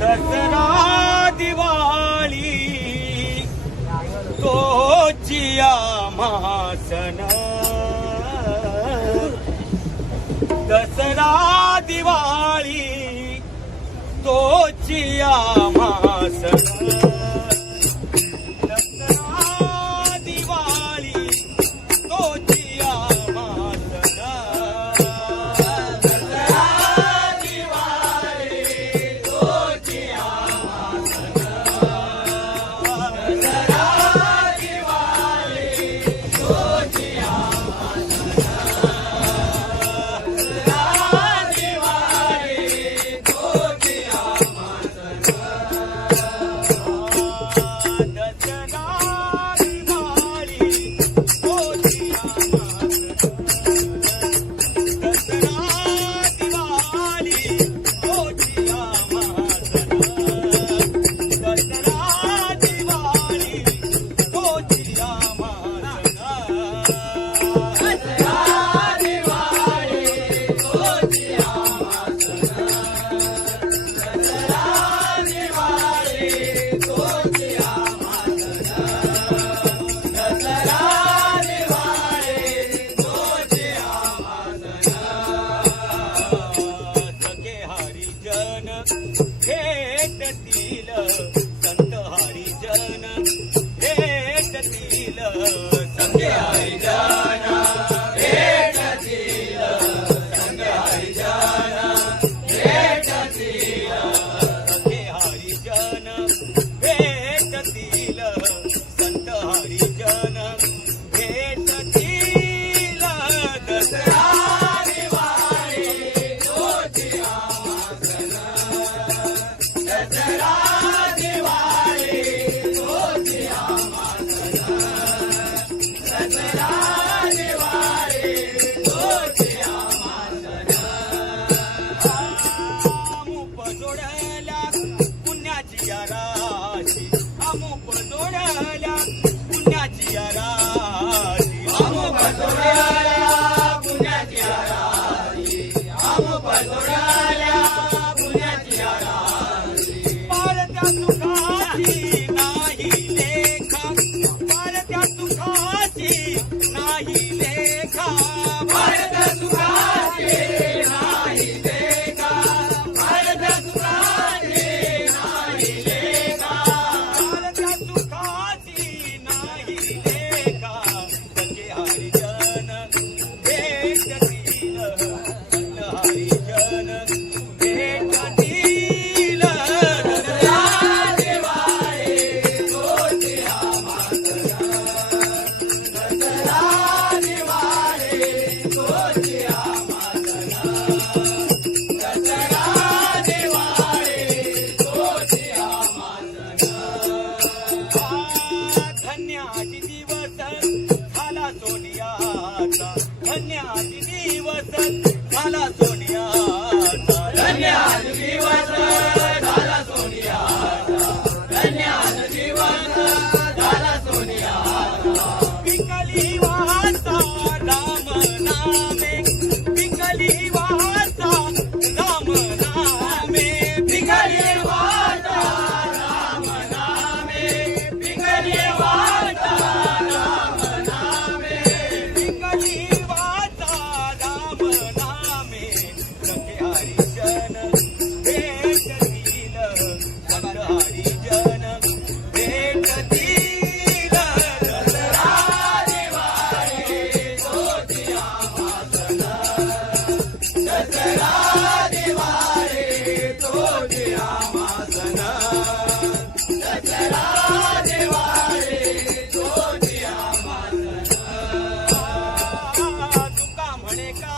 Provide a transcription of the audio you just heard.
दसरा दिवाळी तो जिया महासन दसरा दिवाळी तो जिया ਸੰਧਿਆਏ ਜਾਣਾ। बड़े का